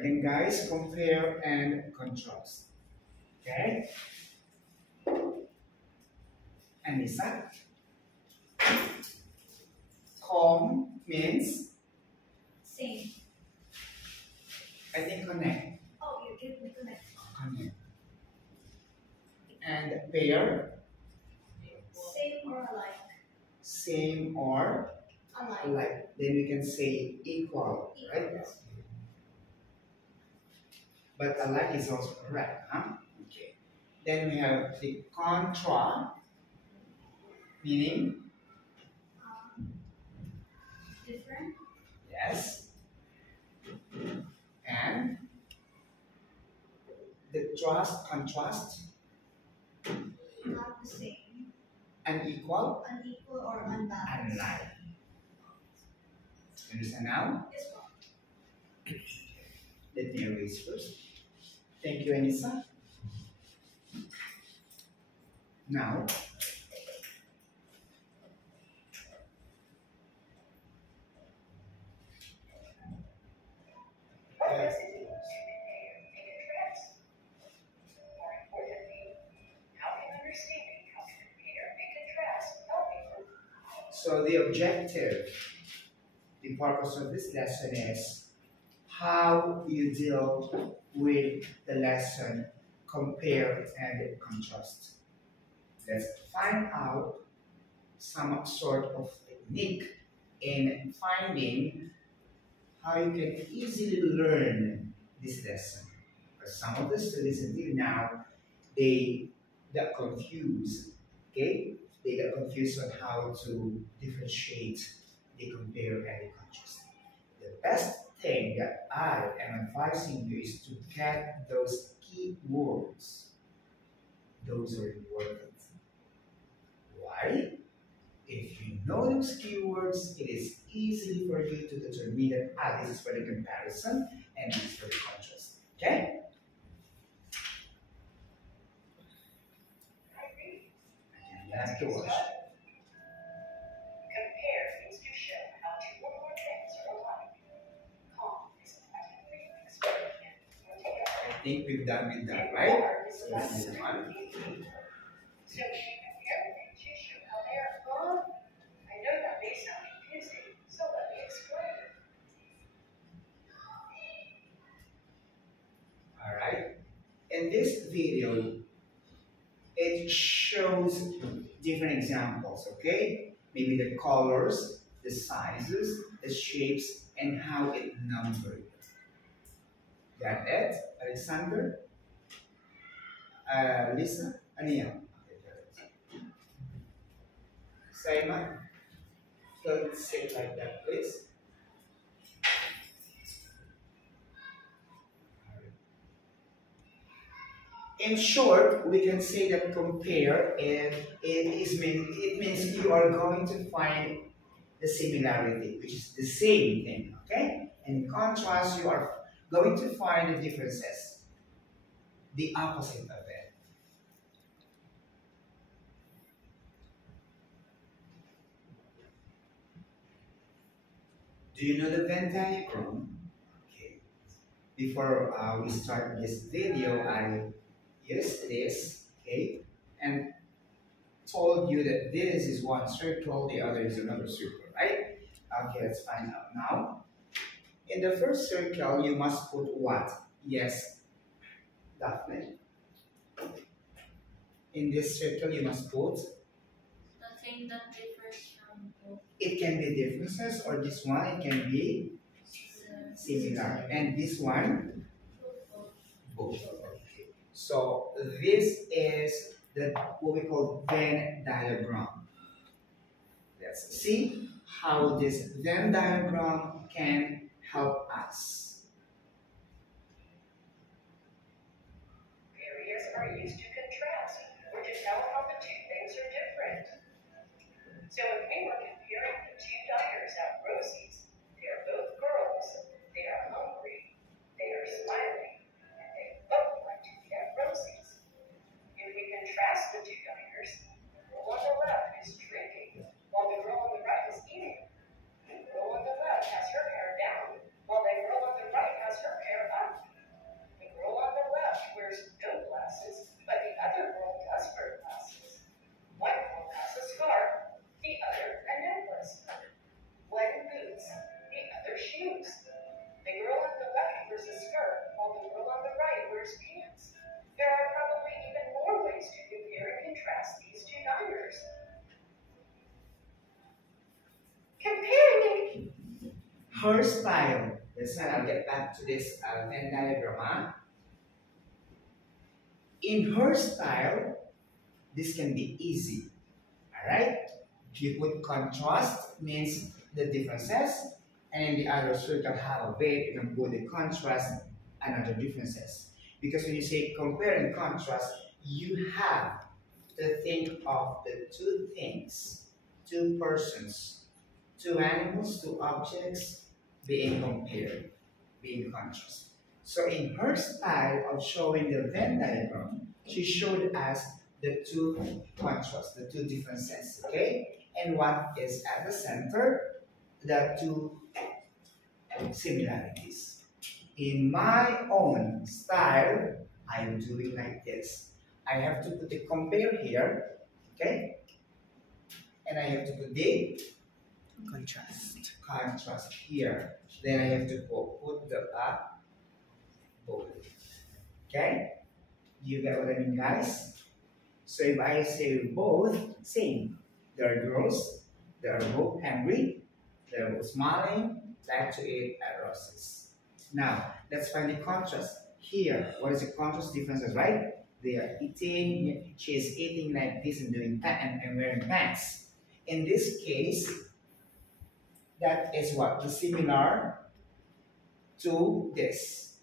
Again, guys, compare and contrast. Okay? Anissa? Com means? Same. I think connect. Oh, you give me connect. Connect. And pair? Same or alike. Same or Alike. alike. Then we can say equal, right? But alike is also correct, huh? Okay. Then we have the contra, meaning? Different. Yes. And the contrast? Not the same. Unequal? Unequal or unbalanced. Unlike. Understand now? Yes, ma'am. Let me erase first. Thank you, Anissa. Now, so the objective, the purpose of this lesson is how you deal with the lesson, compare and contrast. Let's find out some sort of technique in finding how you can easily learn this lesson. Because some of the students until now, they got confused, okay? They got confused on how to differentiate the compare and the contrast. The best thing that I am advising you is to get those key words. Those are important. Why? If you know those keywords, it is easy for you to determine that this is for the comparison and this is for the contrast. Okay? You have to watch. Compare means to show how two or more things are alike. Com is effectively explain or together. I think we've done with that, right? So let's move on. So we can compare things to show how they are gone. I know that may sound confusing, so let me explain. Alright. In this video, it shows different examples, okay? Maybe the colors, the sizes, the shapes, and how it numbered. Got it? Alexander? Lisa? Ania? Simon? Don't sit like that, please. In short, we can say that compare it means you are going to find the similarity, which is the same thing, okay? And in contrast, you are going to find the differences, the opposite of it. Do you know the Venn diagram? Okay. Before we start this video, I used this, okay, and told you that this is one circle, the other is another circle, right? Okay, let's find out now. In the first circle, you must put what? Yes, Daphne. In this circle, you must put? The thing that differs from both. It can be differences, or this one, it can be similar. And this one? Both. Okay. So this is what we call Venn diagram. Let's see how this Venn diagram can help us. Areas are used to contrast or to tell how the two things are different. So if we were comparing the two diners at Rosie's, they are both girls, they are hungry, they are smiling, and they both like to eat at Rosie's. If we contrast the two diners, the girl on the left is drinking, while the girl on the right is eating. The girl on the left has her hair down, while the girl on her style. That's why I'll get back to this Venn diagram. Huh? In her style, this can be easy. Alright? If you put contrast, means the differences, and in the other circle have a weight, you can put the contrast and other differences. Because when you say compare and contrast, you have to think of the two things, two persons, two animals, two objects being compared, being contrast. So in her style of showing the Venn diagram, she showed us the two contrasts, the two differences, okay? And what is at the center? The two similarities. In my own style, I am doing like this. I have to put the compare here, okay? And I have to put the contrast here. Then I have to put the both. Okay? You get what I mean, guys? So if I say both, same. There are girls, they are both hungry, they are both smiling, like to eat at roses. Now, let's find the contrast. Here, what is the contrast differences, right? They are eating, she is eating like this and doing and wearing pants. In this case, that is what? The similar to this.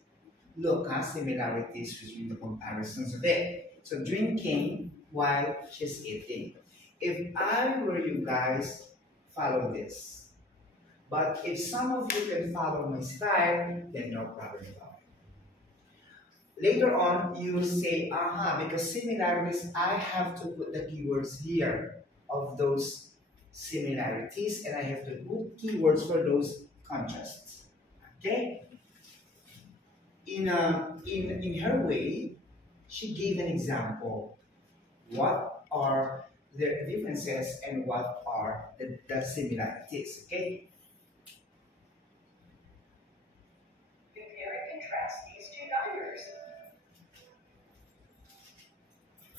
Look, similarities between the comparisons of it. So drinking while she's eating. If I were you guys, follow this. But if some of you can follow my style, then no problem about it. Later on, you will say, aha, because similarities, I have to put the keywords here of those similarities, and I have to put keywords for those contrasts. Okay? In her way, she gave an example. What are the differences and what are the similarities? Okay? Compare and contrast these two diners.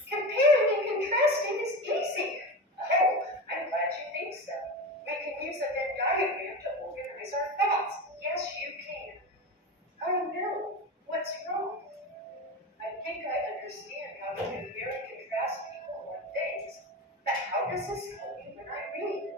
Comparing and contrasting is easy. Oh, I'm glad you think so. We can use a Venn diagram to organize our thoughts. Yes, you can. Oh no, what's wrong? I think I understand how to compare and contrast people or things, but how does this help me when I read?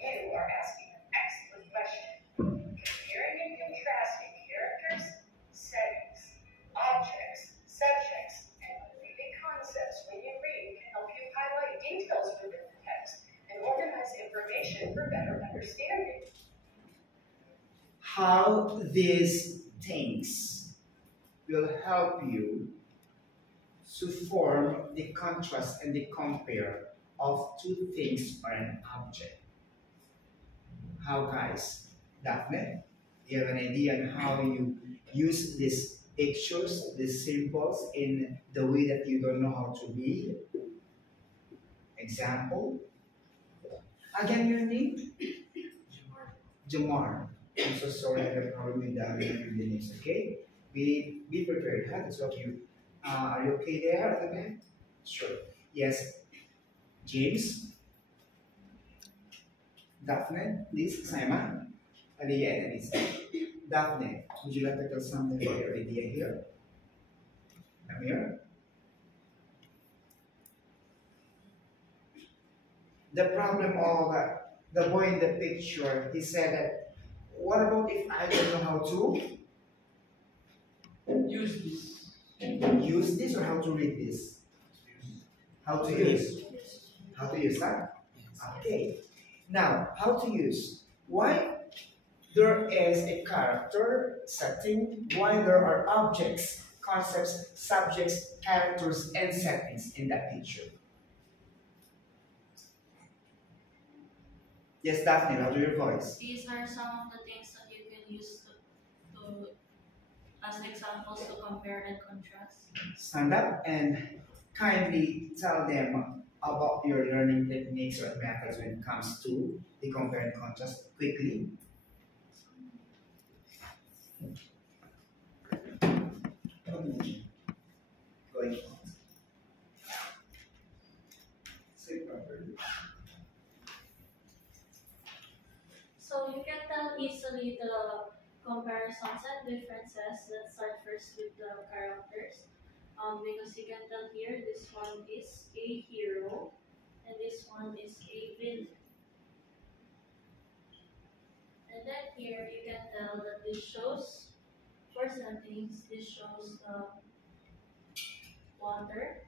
You are asking an excellent question. Comparing and contrasting characters, settings, objects, subjects, and related concepts when you read can help you highlight details within the text and organize information for better understanding. How these things will help you to form the contrast and the compare of two things or an object. How, guys? Daphne, do you have an idea on how you use these pictures, these symbols in the way that you don't know how to read? Example? Again, your name? Jamar. I'm so sorry, I have a problem with the names, okay? Be prepared, huh? That's what you. Are you okay there, okay? Sure. Yes. James? Daphne, please, Simon, Aliyah, and Elisa. Daphne, would you like to tell something about your idea here? Amir? The problem of the boy in the picture, he said that, what about if I don't know how to use this or how to read this? How to use? How to use that? Okay. Now, how to use? Why there is a character setting, why there are objects, concepts, subjects, characters, and settings in that picture. Yes, Daphne, louder your voice. These are some of the things that you can use to as examples to compare and contrast. Stand up and kindly tell them about your learning techniques or methods when it comes to the compare and contrast quickly. Going on. Say properly. So you can tell easily actually the comparisons and differences. Let's start first with the characters. Because you can tell here, this one is a hero, and this one is a villain. And then here you can tell that this shows, for settings, this shows water,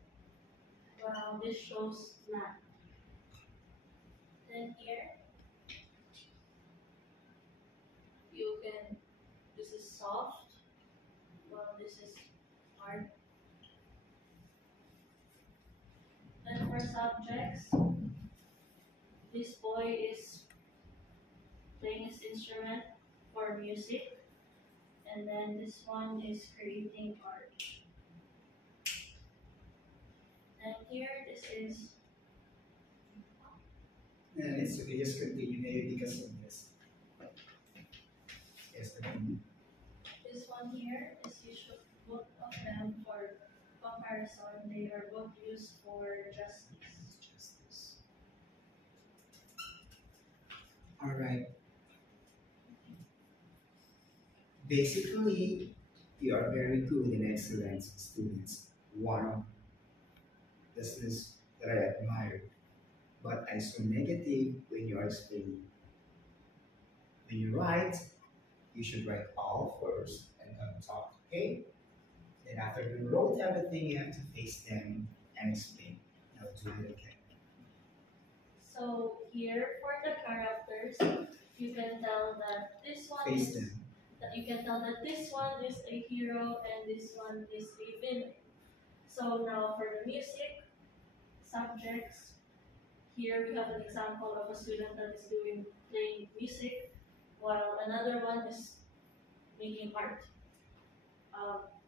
while this shows land. Then here you can, this is soft, while this is hard. Then for subjects, this boy is playing his instrument for music, and then this one is creating art. And here this is, And it's okay, just continue maybe because of this. Yes, continue. this one here is usually both of them for comparison. They are both used for justice. Justice. All right. Basically, you are very good and excellent students. One of the students that I admire. But I saw negative when you are explaining. When you write, you should write all first and then talk, okay? Then after you wrote everything, you have to face them and explain. Now do it again. So here for the characters, you can tell that this one Face is, them. that you can tell that this one is a hero and this one is a villain. So now for the music subjects, here we have an example of a student that is playing music, while another one is making art.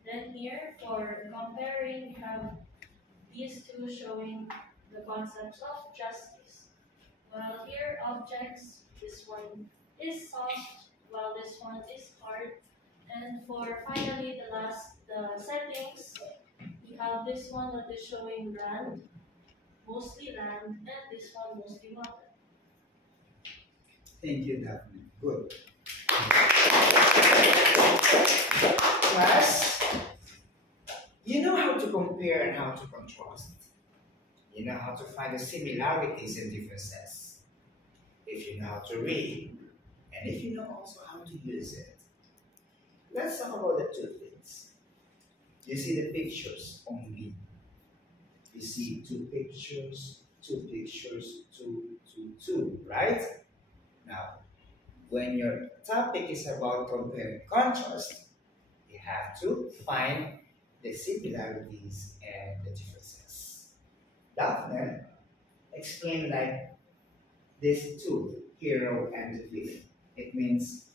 Then here for comparing, we have these two showing the concepts of justice. While here objects, this one is soft, while this one is hard. And for finally the settings, we have this one that is showing land, mostly land, and this one mostly water. Thank you, Daphne. Good. Class, you know how to compare and how to contrast. You know how to find the similarities and differences. If you know how to read, and if you know also how to use it. Let's talk about the two things. You see the pictures only. You see two pictures, two, right? Now, when your topic is about compare and contrast, you have to find the similarities and the differences. Daphne explained like these two, hero and the villain. It means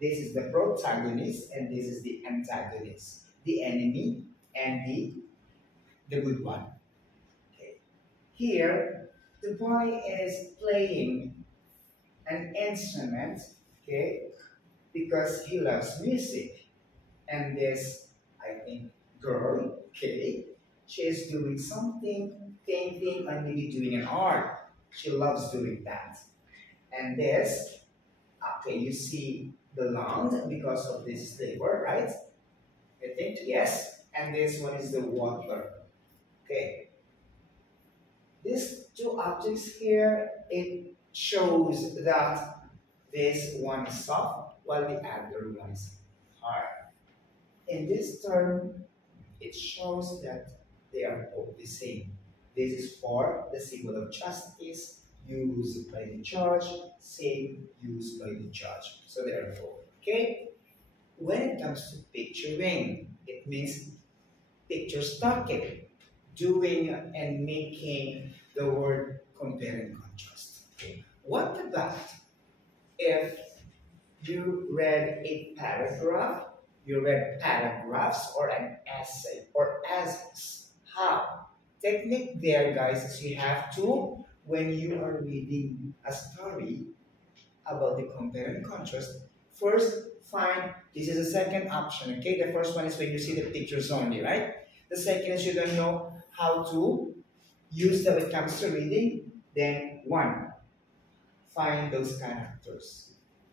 this is the protagonist and this is the antagonist, the enemy and the good one. Okay. Here, the boy is playing an instrument, okay, because he loves music. And this, I think, girl, okay, she is doing something, painting, or maybe doing an art. She loves doing that. And this, okay, you see the land because of this labor, right? I think, yes. And this one is the water. Okay. These two objects here, it shows that this one is soft while the other one is hard. In this term, it shows that they are both the same. This is for the symbol of justice used by the judge, same used by the judge. So they are both. Okay? When it comes to picturing, it means picture stocking, doing and making the word compare and contrast. Okay. What about if you read a paragraph, you read paragraphs or an essay or essays? How? Technique there, guys, is you have to, when you are reading a story about the compare and contrast, first find, this is the second option, okay? The first one is when you see the pictures only, right? The second is you don't know how to use that when it comes to reading. Then one, find those characters.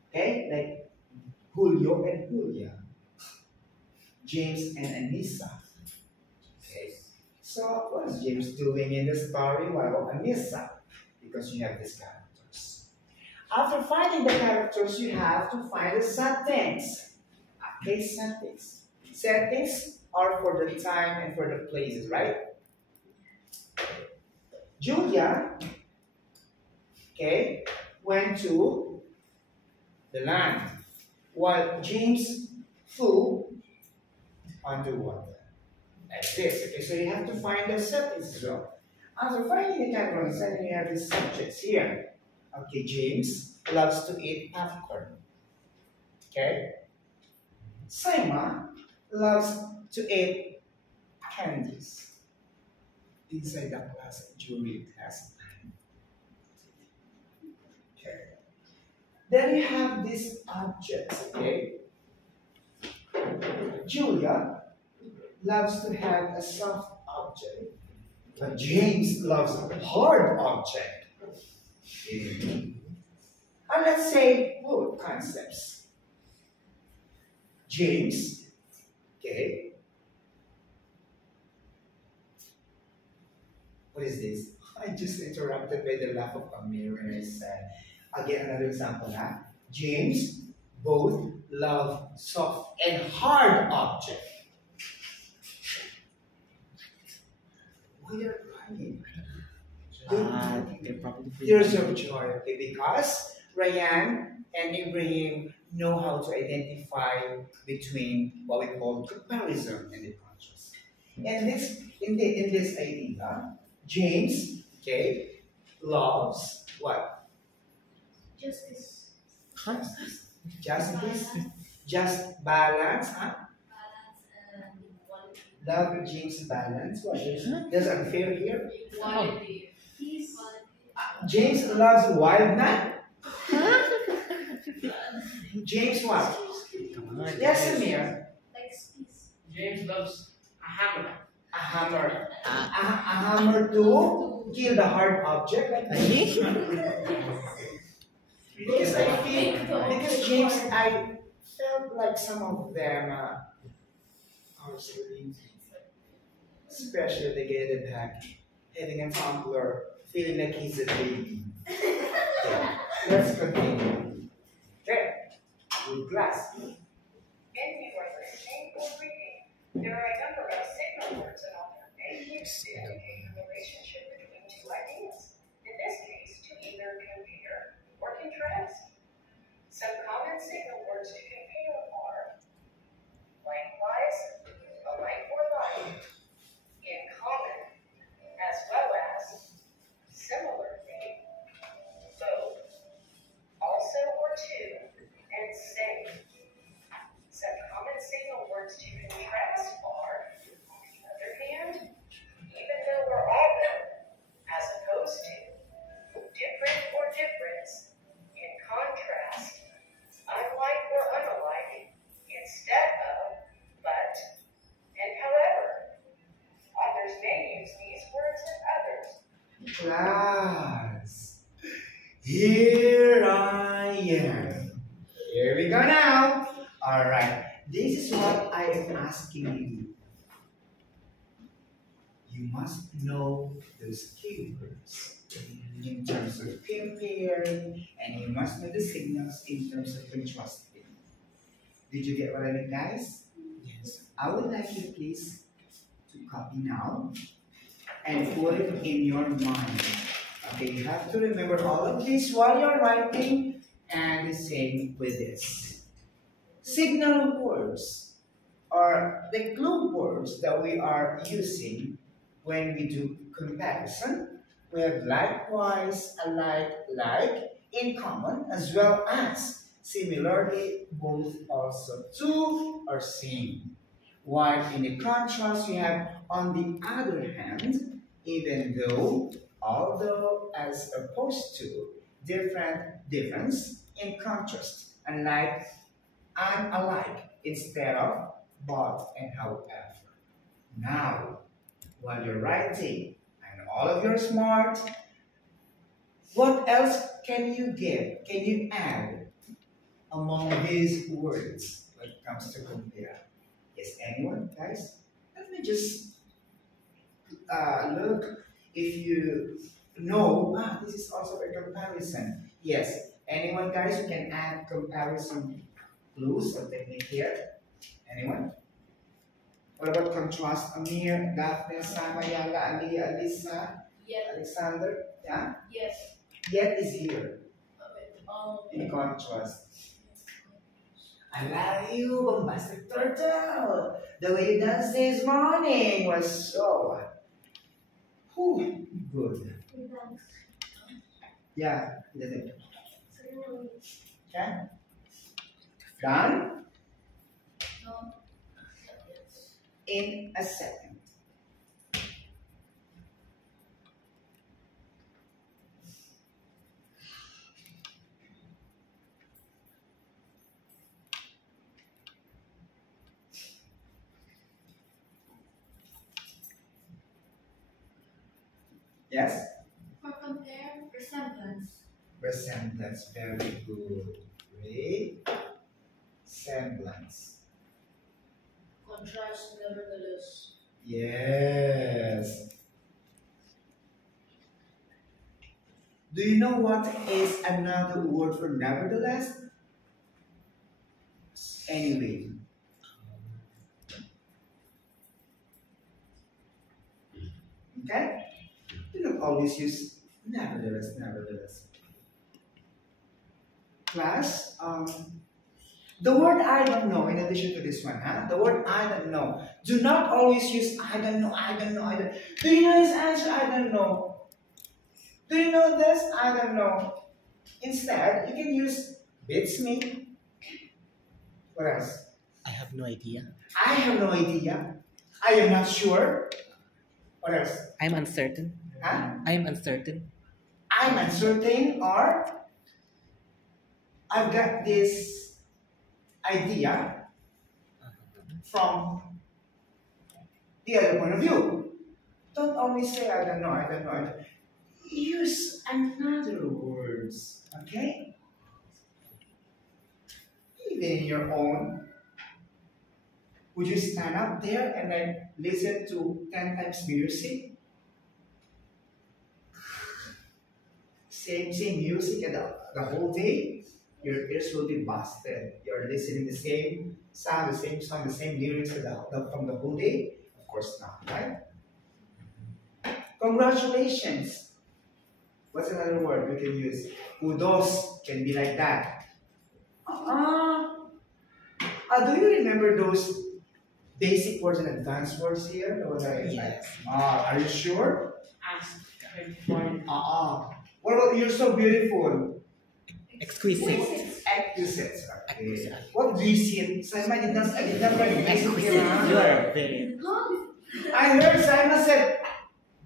Okay? Like Julio and Julia, James and Anissa. Okay. So what is James doing in the story? Well, Anissa, because you have these characters. After finding the characters, you have to find the settings. Okay, settings. Settings are for the time and for the places, right? Julia, okay, went to the land, while James flew on the water. Like this. Okay, so you have to find the settings as well. After finding the categories, then you have the subjects here. Okay, James loves to eat popcorn. Okay. Simon loves to eat candies inside the class during class time. Okay. Then you have these objects, okay? Julia loves to have a soft object, but James loves a hard object. And let's say wood concepts. James, okay. What is this? I just interrupted by the laugh of Amir when I said, again, another example now. James both love soft and hard objects. Why are crying? They're probably Tears of joy, okay, because Ryan and Ibrahim know how to identify between what we call comparison and the contrast. And in this idea, James, okay, loves what? Justice. Justice. Justice. Just balance, huh? Balance and equality. Love James balance. What? There's unfair here. Equality. Peace. James loves wild nut. James what? Come on. Yes, Amir. Likes peace. James loves a hammer. A hammer. A hammer to kill the hard object like this. Because I feel, because James, I felt like some of them are sleeping. Especially the guy at the back, having a tumbler, feeling like he's a baby. Okay. Let's continue. Okay. Good class. In you are listening or reading, there are a number of signal words and alternate use to indicate the relationship between two ideas. In this case, to either compare or contrast. Some common signal words to compare are likewise, alike or like, in common, as well as similarly, both, also or to, and same. Some common signal words to contrast are, on the other hand, even though we're all known, as opposed to, different or difference, in contrast, unlike or unalike, instead of, but, and however. Authors may use these words and others. Class. Here I am. Here we go now. All right. This is what I am asking you. You must know those keywords in terms of comparing, and you must know the signals in terms of contrasting. Did you get what I mean, guys? Yes. I would like you, please, to copy now and put it in your mind. Okay, you have to remember all of this while you're writing, and the same with this. Signal words are the clue words that we are using when we do comparison. We have likewise, alike, like, in common, as well as similarly, both, also, to, or same. While in the contrast, you have on the other hand, even though, although, as opposed to, difference, in contrast, unlike, and alike, instead of, but, and however. Now, while you're writing, and all of you are smart, what else can you give? Can you add? among these words when it comes to compare? Yes, anyone, guys? Let me just look if you know. This is also a comparison. Yes, anyone, guys, who can add comparison clues or technique here? Anyone? What about contrast? Amir, Daphne, Sama, Yala, Aliyah, Alisa, Yet. Alexander? Yeah? Yes. Yet is here Okay. in contrast. I love you, bombastic turtle. The way you danced this morning was so good. Yeah, that's it. Okay? Done No. in a second. Yes? For compare, resemblance. Resemblance, very good. Resemblance. Contrast, nevertheless. Yes. Do you know what is another word for nevertheless? Anyway. Okay? You don't always use nevertheless. Class, the word I don't know, in addition to this one, the word I don't know. Do not always use I don't know. Do you know his answer? I don't know. Do you know this? I don't know. Instead, you can use beats me. What else? I have no idea. I have no idea. I am not sure. What else? I'm uncertain. Huh? I'm uncertain. I'm uncertain, or I've got this idea from the other point of view. Don't always say I don't know. Use another words, okay? Even in your own. Would you stand up there and then listen to 10 times music? Same music and the whole day? Your ears will be busted. You're listening the same sound, the same lyrics from the whole day? Of course not, right? Congratulations. What's another word we can use? Kudos can be like that. Do you remember those basic words and advanced words here? Yes. Are you sure? Ask for What about you're so beautiful? Exquisite. Exquisite. Okay. Exquisite. What visit? Simon did not write visit Exquisite. here. You are very. I heard Simon said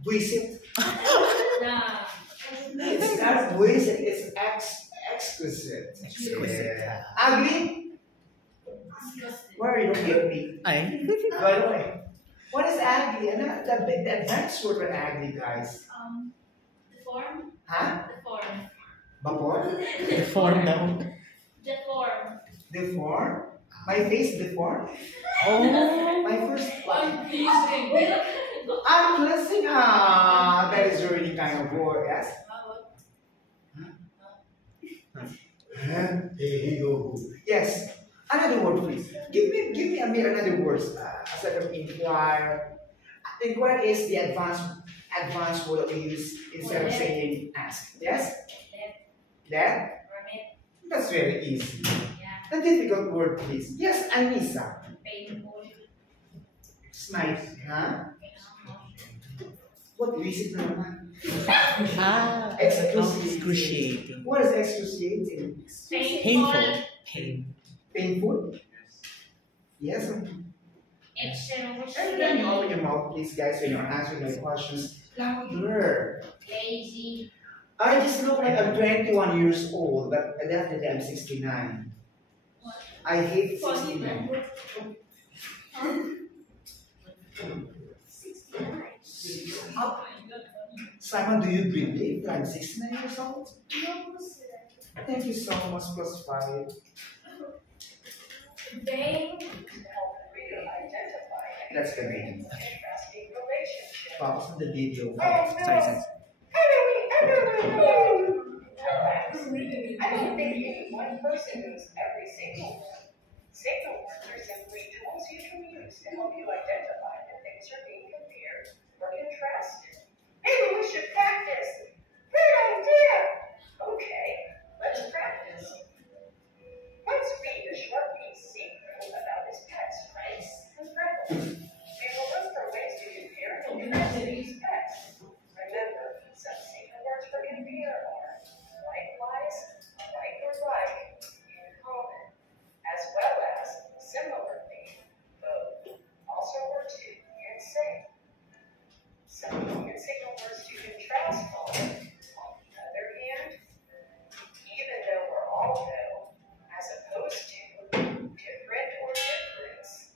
visit. Nah. It's not visit, it's exquisite. Exquisite. Yeah. Ugly? Where you don't get me? I. By the way, what is ugly? The advanced word for ugly, guys. Deform. Huh? Deform. Bapor? Deform down. Deform. Deform? My face deform? Oh. My first one. Unpleasing. Unpleasing. That is really kind of word, yes? Yes. Another word, please. Give me another word. Aside from inquire. Inquire is the advanced word that we use instead of saying ask. Yes? That? That's very easy. The difficult word, please. Yes, Anissa. Smile. Huh? What is it naman? Excruciating. What is excruciating? Painful. Pain. Painful? Yes. Every time you open your mouth, please, guys, when you're answering my questions, louder. Lazy. I just look like I'm 21 years old, but definitely I'm 69. I hate 69. Simon, do you believe that I'm 69 years old? Thank you so much, +5. They to help the reader identify any That's the reading. contrasting relationship. Focus on the video. Sorry. How do we ever know? Relax. I don't think any one person knows every signal word. Signal words are simply tools you can use to help you identify when things are being compared or contrasted. Maybe we should practice. Good idea. Okay, let's practice. Let's read a short piece secret about his pets, Rice and Freckles. We will look for ways to compare and contrast these pets. Remember, some signal words for compare are likewise, like or like, in common, as well as similarly, both, also or to, and same. Some common signal words to contrast are, on the other hand, even though or although, as opposed to, different or difference,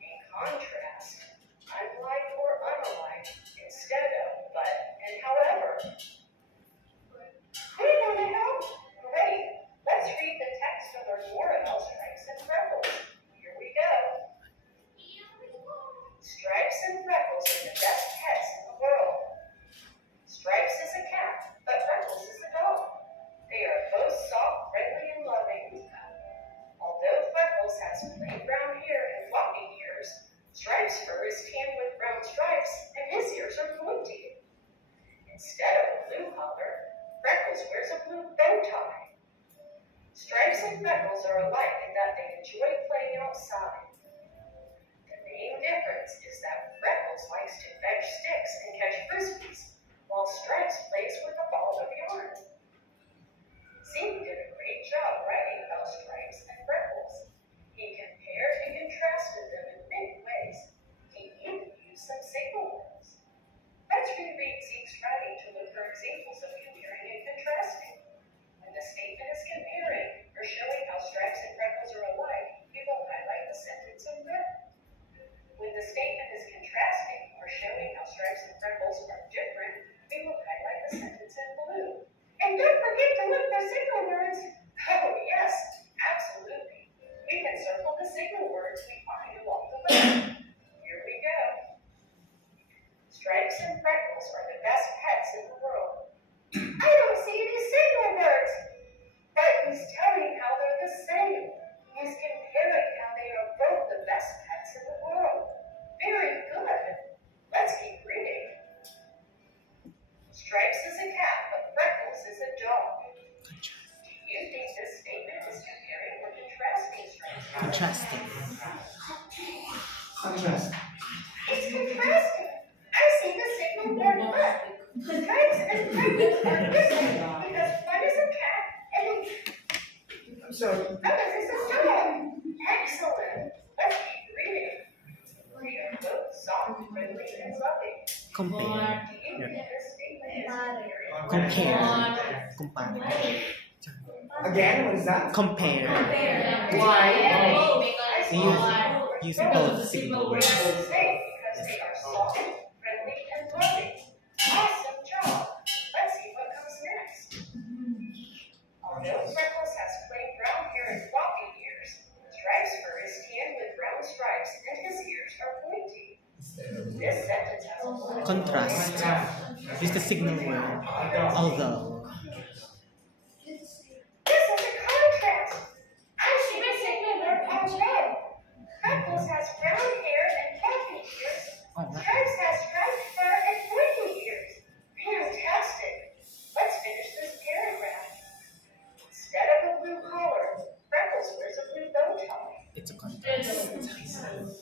in contrast, unlike or unlike, instead of, but, and however. We want to help? Great. Let's read the text to learn more about Stripes and Freckles. Here we go. Stripes and Freckles are the best pets in the world. Stripes is a cat, but Freckles is a dog. They are both soft, friendly, and loving. Although Freckles has plain brown hair and floppy ears, Stripes' fur is tanned with brown stripes, and his ears are pointy. Instead of a blue collar, Freckles wears a blue bow tie. Stripes and Freckles are alike in that they enjoy playing outside. The main difference is that Freckles likes to fetch sticks and catch frisbees, while Stripes plays with a ball of yarn. Zeke did a great job writing about Stripes and Freckles. He compared and contrasted them in many ways. He even used some signal words. Let's reread Zeke's writing to look for examples of comparing and contrasting. When the statement is comparing or showing how Stripes and Freckles are alike, we will highlight the sentence in red. When the statement is contrasting or showing how Stripes and Freckles are different, we will highlight the sentence in blue. And don't forget to look for signal words. Oh, yes, absolutely. We can circle the signal words we find along the way. Here we go. Stripes and Freckles are the best pets in the world. I don't see any signal words. But he's telling how they're the same. He's comparing how they are both the best pets in the world. Very good. Let's keep reading. Stripes is a cat, but Freckles is a dog. Do you think this statement is comparing or contrasting Stripes? Contrasting. Contrast. It's contrasting. I see the signal word but. Stripes and Freckles are different because one is a cat and I'm sorry. another is a dog. Excellent. Let's keep reading. They are both soft, friendly, and loving. Compare. Do you think this statement is comparing? Compare. Compare. Again, what is that? Compare. Why? Use both signal words. Because they are soft, friendly, and loving. Awesome job. Let's see what comes next. Although Freckles has plain brown hair and floppy ears, Stripes' fur is tanned with brown stripes and his ears are pointy. This sentence has a lot of Contrast. Use the signal word. Although. This is a contrast. I see the signal word although. Freckles has brown hair and floppy ears. Stripes has striped fur and pointy ears. Fantastic. Let's finish this paragraph. Instead of a blue collar, Freckles wears a blue bow tie. It's a contrast.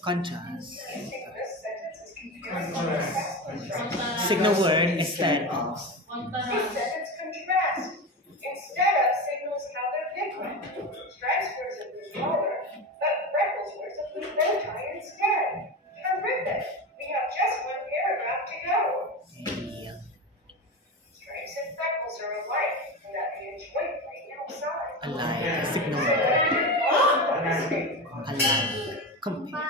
Contrast. Do you think this sentence is comparing or contrasting Stripes? Signal word instead of. This sentence contrasts. Instead of signals how they're different. Stripes wears a blue collar, but Freckles wears a blue bow tie instead. Terrific. We have just one paragraph to go. Yeah. Stripes and Freckles are alike in that they enjoy playing outside. Alike. Signal word. Alike. Compare.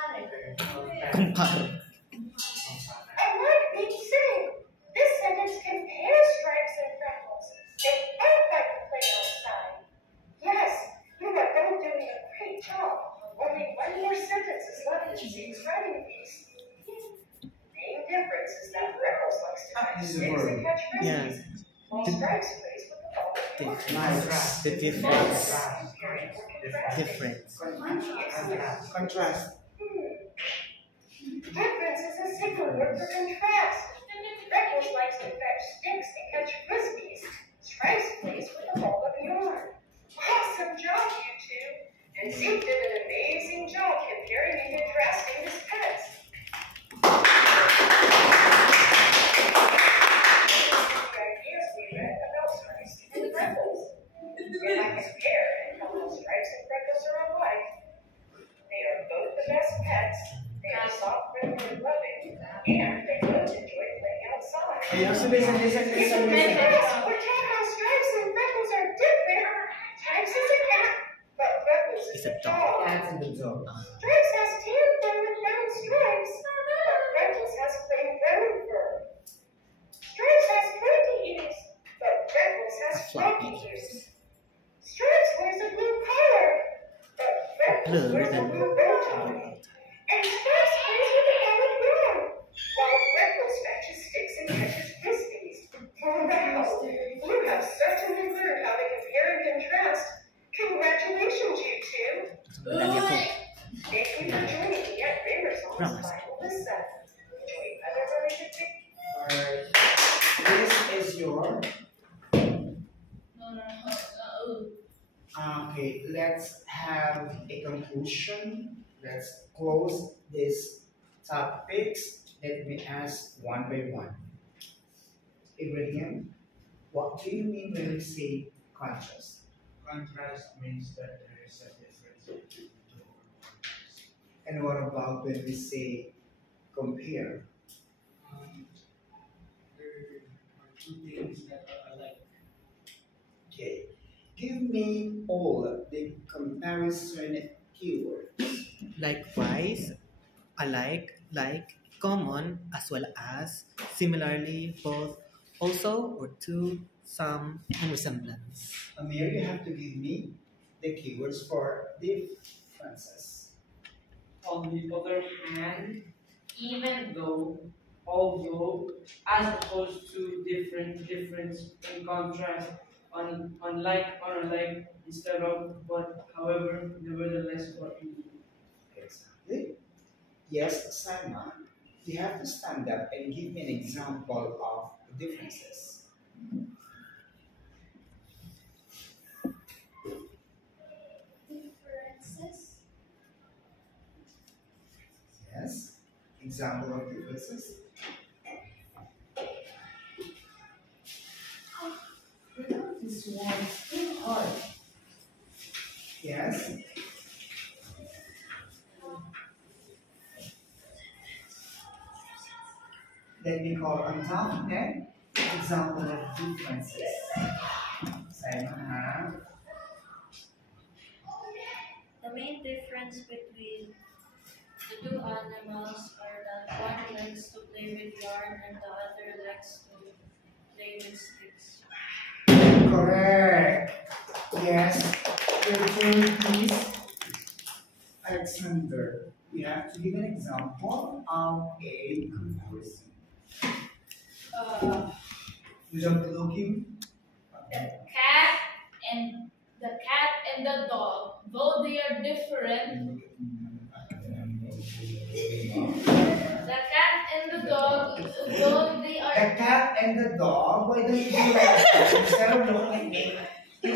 Compare. I like being sing. This sentence compares Stripes and Freckles. They both like to play outside. Yes, you are both doing a great job. When Seeks hiding place. Main difference is that Freckles likes to find This is a sticks word. and catch Yeah. frisbees, while Stripes plays with the ball of yarn. Nice. The difference. Comparing or contrasting. Difference. Contrast. Difference is a signal word for contrast. Freckles likes to fetch sticks and catch frisbees. Stripes plays with a ball of yarn. Awesome job, you two! And Zeke did an amazing job comparing and contrasting his pets. The ideas we read about Stripes and Freckles. If I compare and tell how Stripes and Freckles are alike, they are both the best pets. They are soft, friendly, and loving, and they both enjoy playing outside. Hey, listen. Yes, we're taught how Stripes and Freckles are different. Stripes is a cat, but Freckles is It's a a dog. Cats in the dog. Stripes has tan fur with brown stripes, but Freckles has plain brown fur. Stripes has pointy ears, but Freckles has floppy ears. Stripes wears a blue collar, but Freckles wears a blue bow tie. And Stripes plays with a ball of yarn, while Freckles fetches sticks and catches frisbees. Wow! You have certainly learned how to compare and contrast. Congratulations, you two! Thank you for joining me at Renaissance Bible Listen. Enjoy other related Alright. This is your. Okay, let's have a conclusion. Let's close these topics. Let me ask one by one. Ibrahim, what do you mean when you say contrast? Contrast means that there is a difference between two or more parts. And what about when we say compare? There are two things that are alike. Okay, give me all the comparison keywords. Likewise, alike, like, common, as well as, similarly, both, also, or to, some, and resemblance. Amir, you have to give me the keywords for differences. On the other hand, even though, although, as opposed to difference, in contrast, unlike, unlike, instead of, but, however, nevertheless, but in. Exactly. Yes, Simon, you have to stand up and give me an example of the differences. Differences. Yes, example of differences. This one's too hard. Yes. Let me call on top, okay? Example of differences. Simon, The main difference between the two animals are that one likes to play with yarn and the other likes to play with sticks. Correct. Yes. Your turn, please. Alexander, you have to give an example of a comparison. Without looking. The cat and the dog, though they are different, the cat and the dog, though they are The cat and the dog, why don't you do that? Instead of looking at me.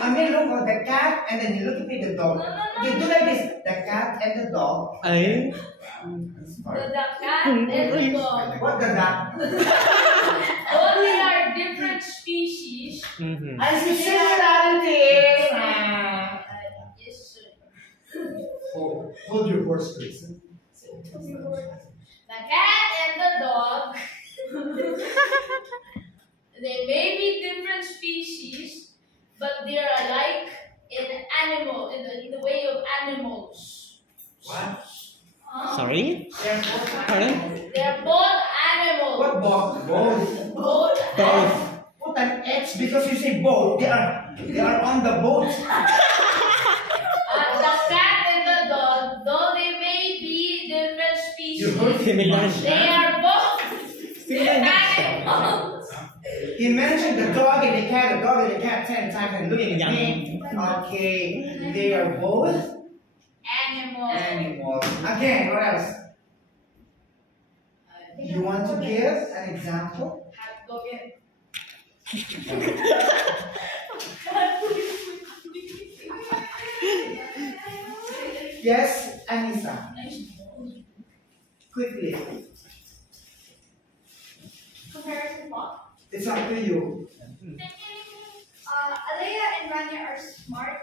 I mean, look at the cat and then you look at me, the dog. You do like this. The cat and the dog. Ay, the cat and the dog, What the that? though they are different species. I see similarities. Yes, sir. Hold your horse, please. The cat and the dog, they may be different species, but they are alike in the way of animals. What? sorry? Pardon? They are both animals. What both? Both. Both. Both. Put an X because you say boat. They are on the boat. The cat and the dog, though they may be different You heard him. Similar. They are both animals. He mentioned the dog and the cat 10 times and looking at me. Okay, they are both Animals. animals. Again, what else? You want to give an example? Have to go get. Yes, Anissa. Quickly. Comparison what? It's up to you. Alea and Rania are smart,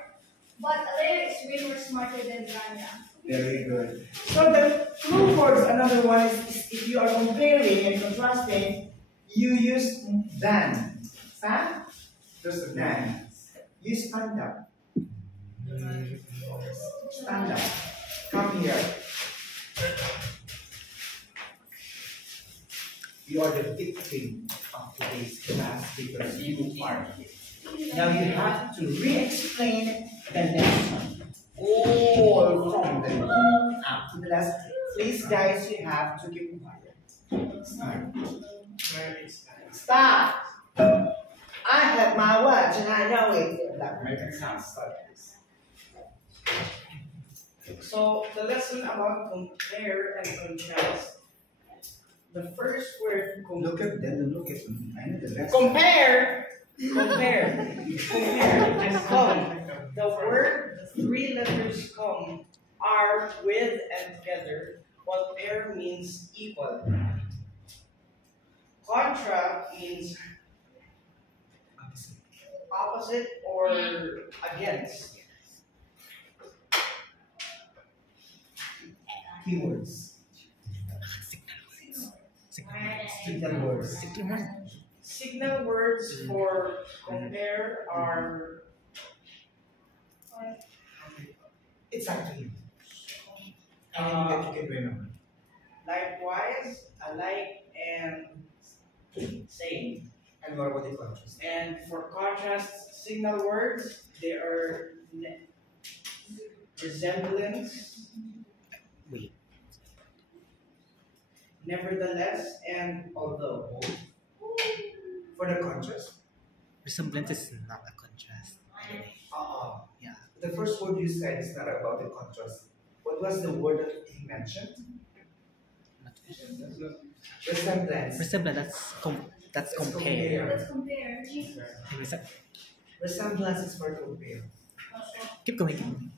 but Alea is way more smarter than Rania. Very good. So the clue for another one is if you are comparing and contrasting, you use than. Stand? Just than. You stand up. Stand up. Come here. You are the victim of today's class because you are. Now you have to re-explain the lesson. All from the beginning up to the last. Please, guys, you have to keep quiet. Stop. I have my watch and I know it. That American sounds like this. So the lesson about compare and contrast. The first word Look at them, look at me. I know the lesson. compare and come. The word, the three letters come are with and together, while pair means equal. Contra means opposite or against. Keywords. Signal words. Signal words for compare are It's up to you. Anything that you can remember. likewise, alike, and same. And what about the contrast? And for contrast signal words, they are resemblance, Wait. nevertheless, and although. For the contrast? Resemblance is not a contrast. Yeah. The first word you said is not about the contrast. What was the word that he mentioned? Resemblance. Resemblance, that's compare. Let's compare. Resemblance is for compare. Keep going.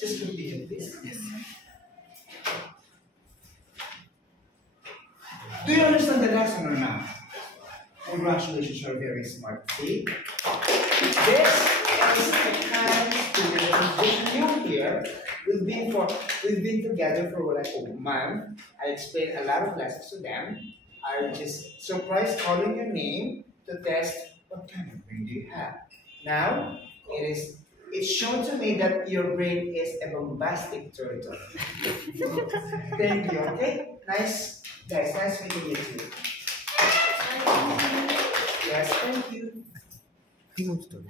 Just continue, please. Yes. Do you understand the lesson or not? Congratulations, you're very smart. See? This is the kind of student who's new here. We've been together for like a month. I explained a lot of lessons to them. I just surprised calling your name to test what kind of brain do you have. Now it's shown to me that your brain is a bombastic turtle. Thank you, okay? Nice, guys, nice meeting you too. Yes, thank you. He wants to.